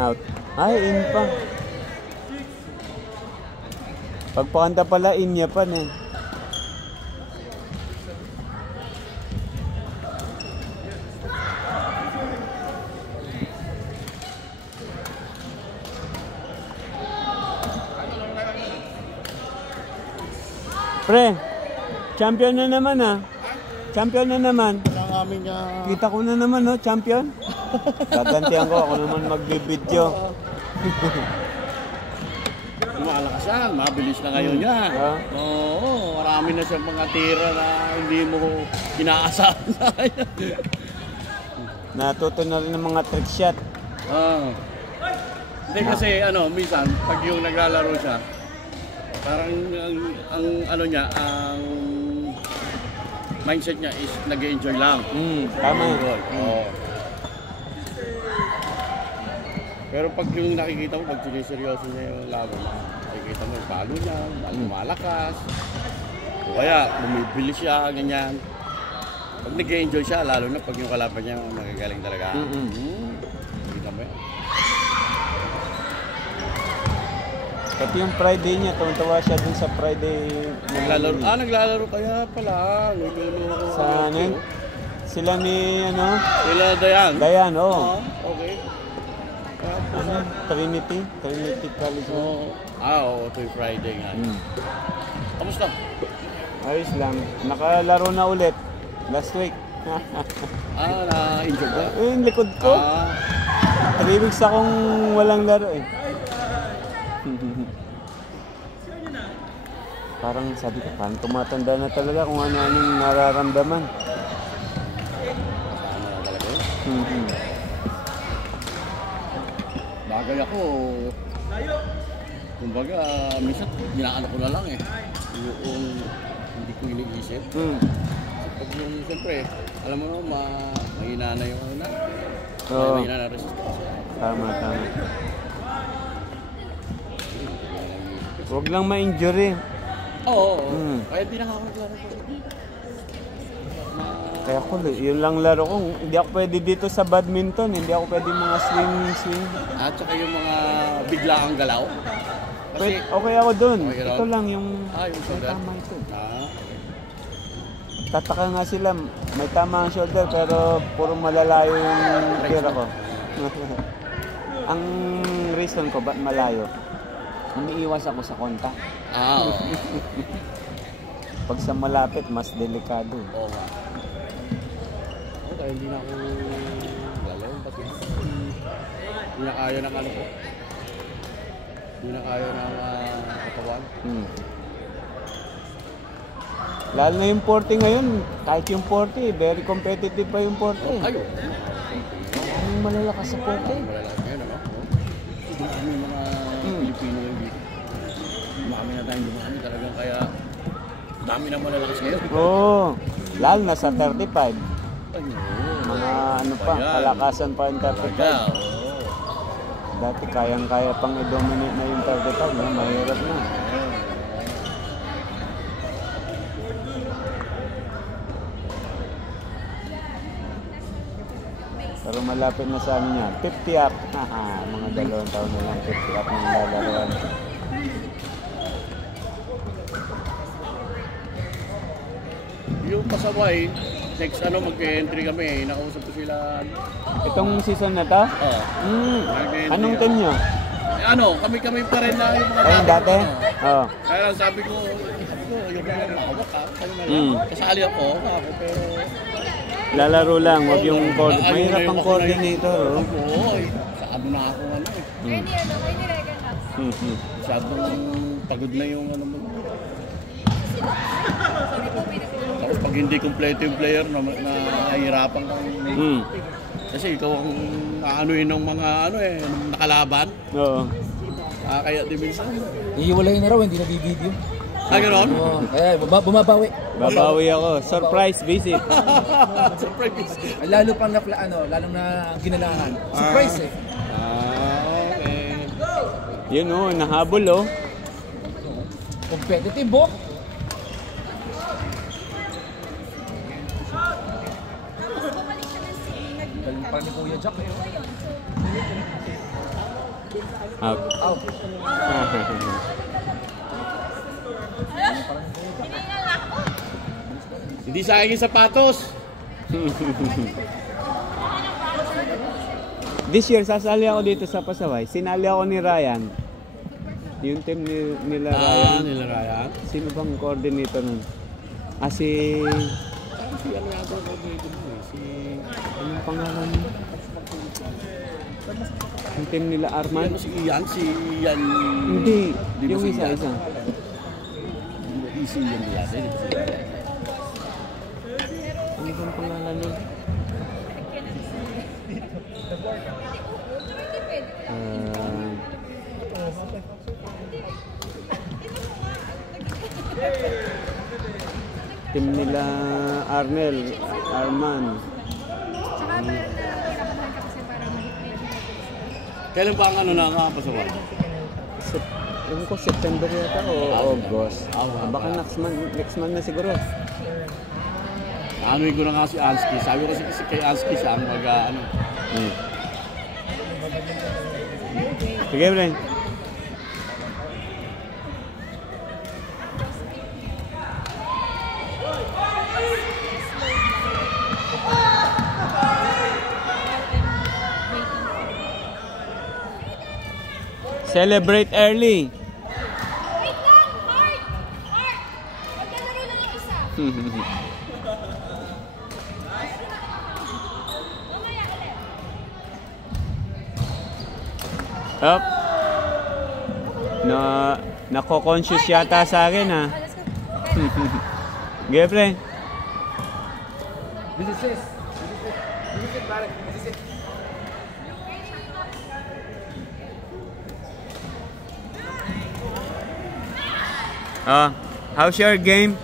Out. Ay, in pa. Pagpakanta pala, in niya pa na. Pre, champion na naman ah. Champion na naman. Kita ko na naman no, champion. Gagantihan ko, ako naman magbibideo. Malakas yan, mabilis na ngayon yan. Oo, marami na siyang mga tira na hindi mo inaasahan na yan. Natuto na rin ng mga trick shot. Hindi kasi minsan, pag yung naglalaro siya, parang ang ano niya, ang mindset niya is nag-enjoy lang. Tama. Pero pag yung nakikita mo, pag siniseryoso niya yung laban, nakikita mo yung palo niya, malakas. O kaya, bumibilis siya, ganyan. Pag nag-enjoy siya, lalo na pag yung kalaban niya magagaling talaga. Nakikita mo yan. Pati yung Friday niya, tumawa siya dun sa Friday. Naglalaro. Naglalaro kaya pala. Sa ano? Sila ni Sila Dayan. Dayan, oo. Okay. Trinity College. Oo, ito yung Friday nga. Kamusta? Ayos lang. Nakalaro na ulit. Last week. Na-injured ba? Yung likod ko. 3 weeks akong walang laro eh. Parang sabi ko, parang tumatanda na talaga kung ano-anong nararamdaman. Bagay ako. Kumbaga, minsan ginaano ko na lang eh. Yung hindi ko iniisip. Pag yung, siyempre, alam mo naman, mahina na yung ano. Mahina na resistance. Tama. Huwag lang ma-injury. Oo. Kaya hindi na ako naglaro ko. Kaya ko, yun lang laro ko. Hindi ako pwede dito sa badminton. Hindi ako pwede mga swing. At saka yung mga biglaang galaw. Kasi, okay ako dun. Ito lang yung shoulder. Tama ito. Tataka nga sila, may tama ang shoulder pero puro malalayo yung tira ko. Ang reason ko, ba't malayo? Umiiwas ako sa kontak. Pag sa malapit, mas delikado. Oo nga. Kaya hindi na ako galaw. Pati hindi na kaya ng ano ko. Hindi na kaya ng katawan. Lalo na yung 40 ngayon, kahit yung 40, very competitive pa yung 40. Ayun. Ang malalakas sa 40. Malalakas ngayon, ano? Dumami yung mga Pilipino yung dito. Dumami na tayong dumami talagang kaya dami na malalakas ngayon. Oo, lalo na sa 35. Mga ano pa, kalakasan pa yung 35. Dati kayang-kaya pang i-dominate na yung 35, no? Mahirap na. Pero malapit na sa amin yan. 50 up. Mga 2 taon na lang 50 up ng lalaroan. Yung pasaway, next mag-entry kami, nakausap ko sila. Itong season na to? Anong team nyo? Kami pa rin na yung mga ayun dati? Oo. Kaya lang sabi ko, yung mga nakawak ha, kasali ako, pero lalaro lang, wag yung mahirap ang coordinator. Oo, saado na ako masyadong pagod na yung mo. Tapos pag hindi kompleto yung player na nahihirapan kang kasi ikaw ang aanuin ng mga nakalaban. Oo. Kaya di minsan iiwalayin na raw, hindi na bibideo. Gano'n? Kaya bumabawi. Babawi ako. Surprise visit. Surprise visit. Lalo pang lalong na ginalahan. Surprise eh. Okay. Yun nahabol Competitive bo. Galing pa ni Kuya Jack eh. Out. Out. Hindi sa akin yung sapatos. This year, sasali ako dito sa Pasaway. Sinali ako ni Ryan. Yung team nila Ryan. Nila Ryan. Sino bang coordinator nun? Si... Si ano yata ko dito mo eh. Si... Anong pangalan niya? Yung team nila Arman? Si Ian. Si Ian. Hindi. Di ba Yung si isa. Si Ian nila. Ano bang pangalan nun? Team nila Arman. Kailan ba ang ano nakakapasaway? Ewan ko, September yata o August. Baka next month na siguro. Ano ko na nga si Ansky. Sabi ko kasi kay Ansky siya ang ano. Sige, Brian. Celebrate early. Wait lang! Heart! Heart! Maglalaro lang yung isa. Mamaya ulit. Up. Nako-conscious yata sa akin ha. Let's go. Gebre. This is it. Parang. This is it. How's your game?